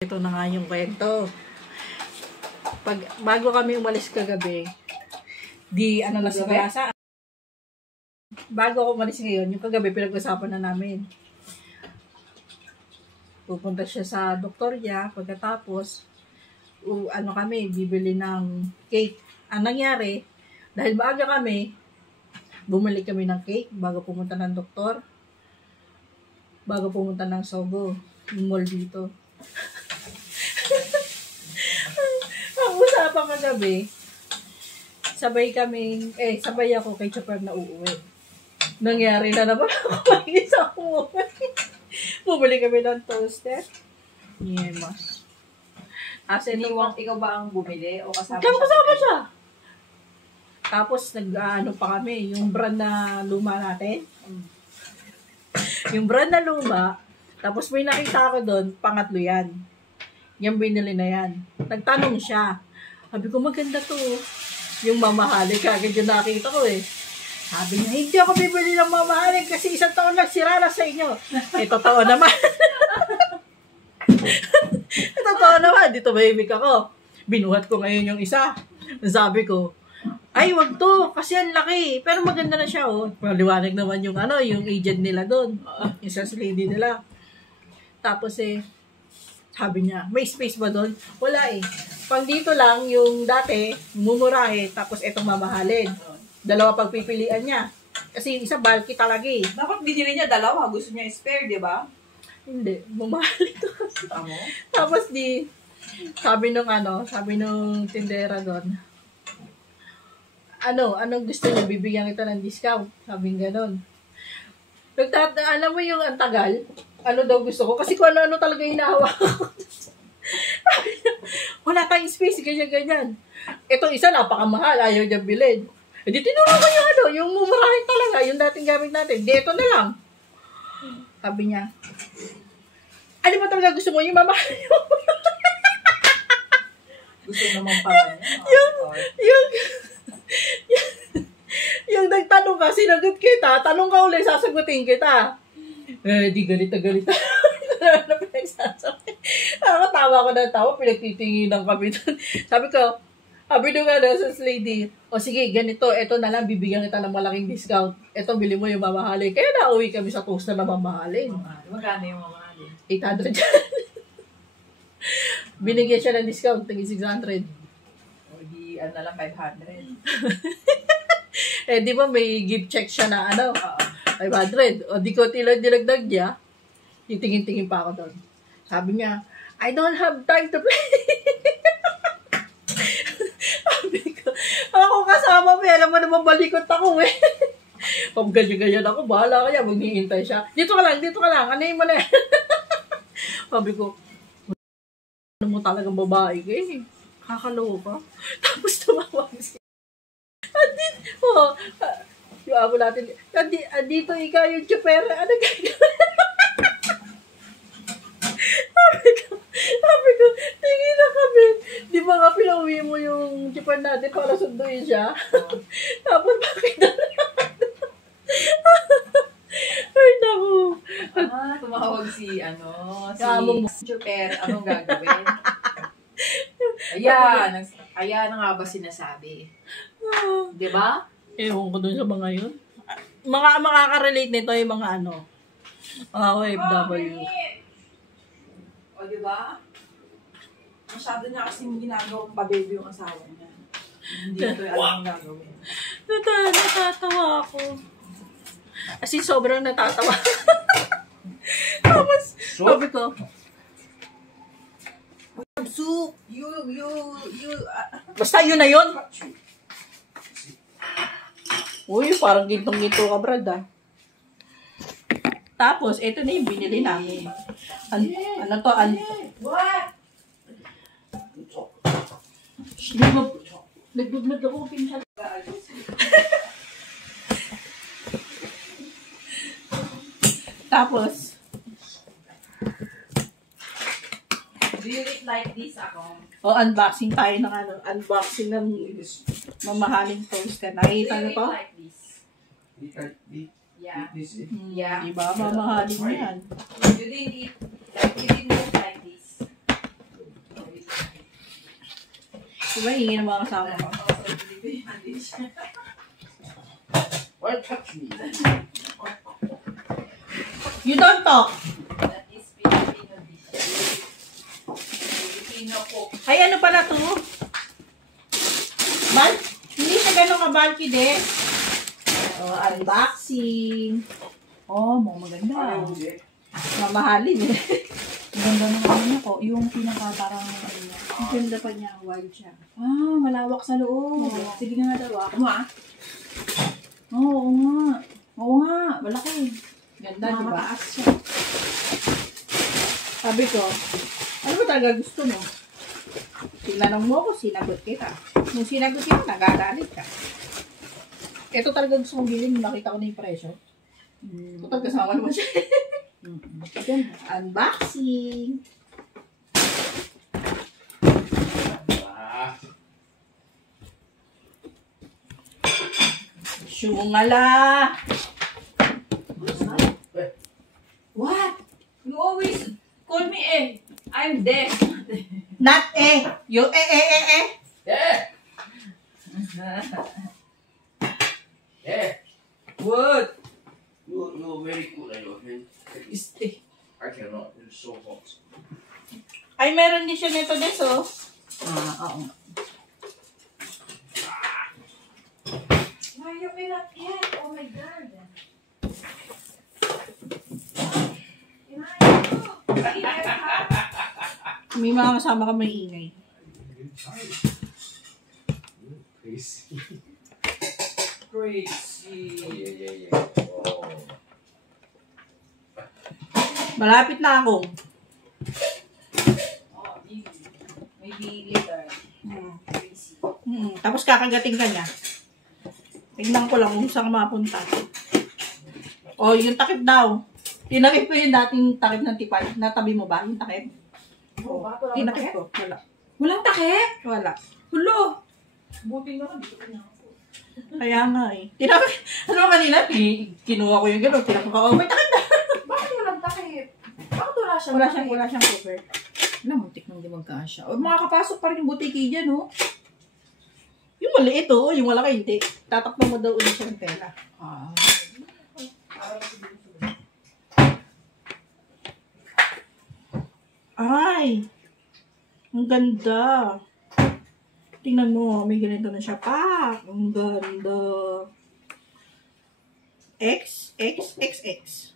Ito na nga yung kwento. Bago kami umalis kagabi, bago ako umalis ngayon, yung kagabi pinag-usapan na namin. Pupunta siya sa doktor niya, pagkatapos, kami, bibili ng cake. Ang nangyari, dahil maaga kami, bumili kami ng cake bago pumunta ng doktor, bago pumunta ng Sogo, yung mall dito. Ang usapan kagabi, sabay ako kay Chopper na uuwi. Nangyari na naman ako isa umuwi. Bumili kami ng toaster. Yemas. Ikaw ba ang bumili o kasama siya? Tapos pa kami, yung brand na luma natin. Yung brand na luma, tapos may nakita ako doon, pangatlo yan. Yung binili na yan. Nagtanong siya. Sabi ko, maganda to. Yung mamahali, kagad yung nakita ko eh. Sabi niya, hindi ako bibili ng mamahali kasi isang taon lang sira na sa inyo. Totoo naman. Totoo naman. Dito mahimik ako. Binuhat ko ngayon yung isa. Sabi ko, ay, wag to. Kasi ang laki. Pero maganda na siya, oh. Maliwanag naman yung yung agent nila doon. Yung sales lady nila. Tapos sabi niya, may space ba doon? Wala eh. Pang dito lang, yung dati, mumurahin, tapos etong mamahalin. Dalawa pagpipilian niya. Kasi yung isa bulky talaga eh. Dapat binili niya dalawa. Gusto niya spare, di ba? Hindi. Mamahal ito kasi. Tapos sabi nung tindera doon, anong gusto niya? Bibigyan kita ng discount. Sabi gano'n. Alam mo yung ang tagal? Ano daw gusto ko? Kasi kung ano talaga hinahawak ko. Wala tayong space, ganyan-ganyan. Itong isa, napakamahal. Ayaw niya bilhin. E di tinuro ko yung mumurahin talaga, yung dating gamit natin. Di, ito na lang. Sabi niya, ano ba talaga gusto mo? Yung mamahal mo? Gusto naman pala niya. Yung nagtanong ka, sinagot kita, tanong ka ulit, sasagutin kita. Di galit. Tawa ko ng tawa, pinagtitinginan kami doon. Sabi nung sa lady, sige, ganito, eto na lang, bibigyan kita ng malaking discount. Eto, bili mo yung mamahalin. Kaya nauwi kami sa toast na mamahalin. Magkano yung mamahalin? 800 yan. Binigyan siya ng discount, tagi 600. O di, na lang, 500. Di ba may gift check siya na 500. O di ko dinagdag niya, titingin-tingin pa ako doon. Sabi niya, I don't have time to play. Sabi ko, ako kasama mo, alam mo naman balikot ako eh. Pag ganyan ako, bahala kaya, maghihintay siya. Dito ka lang, anayin mo na yan. Sabi ko, ano mo talagang babae ka eh. Kakalawa ka. Tapos tumawag siya. Yung amo natin, dito ikaw yung chopper, ano gagawin? Sabi ko, tingin na kami. Di ba nga pinauwi mo yung chopper natin para sunduin siya? Tapos bakit na ay, naku. Tumawag si chopper, anong gagawin? Ayan na nga ba sinasabi? Di ba? Ewan ko dun sa mga yun. Makaka-relate nito yung mga mga OFW. O, di ba? Masyado niya kasi ginagawang pa-baby yung asawa niya. Hindi ko alam ang gagawin. Natatawa ako. Kasi sobrang natatawa. Tapos, sabi ko, basta yun na yun. Uy, parang gintong-ginto ka, Brad, ah. Tapos, ito na yung binili namin. What? Nagbublog ako, pinsan. Tapos, do you like this ako? unboxing tayo ng unboxing ng mamahaling toaster. Nakita niyo to? Like this? Yeah. Diba? Mamahaling yan. You didn't like this. Diba, hingi ng mga kasama ko. Why touch me? You don't talk. That is Filipino dish. Filipino cook. Ay, ano pala to? Hindi siya ganun ka-bulky din. Oh, unboxing. Oh, maganda. Mamahalin eh. Ang ganda ng ano niya ko. Yung pinaka parang ano niya. Ang ganda pa niya. Wild siya. Ah, malawak sa loob. Sige nga daw. Ako mo Oo nga. Oo nga. Malaki. Ganda, di ba? Nakakataas siya. Sabi ko, ano ba talaga gusto mo? Tinanong mo ko, sinagot kita. Nung sinagot kita, nagagalit ka. Ito talaga gusto kong bilhin, nakita ko na yung presyo. Total kasama naman siya. Ganda. Unboxing. Syungala. What? You always call me I'm deaf. Not You Yeah. Yeah. What? You're very cool, I know. Stay. I cannot. It's so hot. Ay, meron din siya nito, Des, oh. Oo. Why you not yet? Oh my God. May mga kasama ka may ingay. Crazy. Crazy. Yeah. Oh. Malapit na ako. Oh, maybe later. Crazy. Tapos kakagating ka niya. Tingnan ko lang kung saan ka mapunta. Oh, yung takip daw. Tinakip ko yung dating takip ng tipay. Natabi mo ba yung takip? Oh, bakit wala Tinakip takip? ko. Wala. Walang takip? Wala. Hulo! Buti na dito na ako. Kaya nga eh. Tinakip. Ano kanina? Kinuha ko yung gano'n. Tinakip ko. Oh, may takip na. Bakit walang takip? Bakit wala siyang Wala siyang cover. Wala, muntik nang di magkasya. O, makakapasok pa rin yung butiki dyan, oh. Yung maliit oh. Yung malaki hindi. Tatakpan mo daw ulit siya ng tela. Ah. Ay! Ang ganda. Tingnan mo, may ganito na siya. Pak! Ang ganda. XXXX.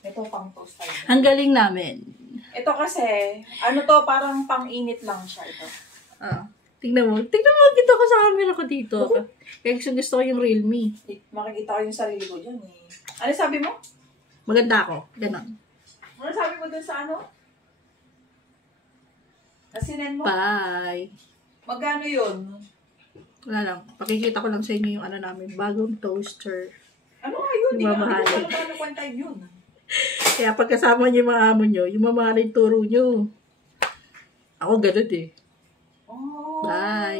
Ito pang toast tayo. Ang galing namin. Ito kasi, ano to, parang pang-init lang siya ito. Tingnan mo. Tingnan mo, ganda ko sa camera ko dito. Kaya gusto ko yung Realme. Makikita ko yung sarili ko dyan, eh. Ano sabi mo? Maganda ako. Ganon. Ano sabi mo dun sa ano? Nasinen mo? Bye. Magkano yun? Wala lang. Pakikita ko lang sa inyo yung ano namin. Bagong toaster. Ano nga yun? Di ba? Mamahalin. Ano one time yun? Kaya pagkasama niyo yung mga amo nyo, yung mamahalin turo nyo. Ako ganun eh. Oh. Bye.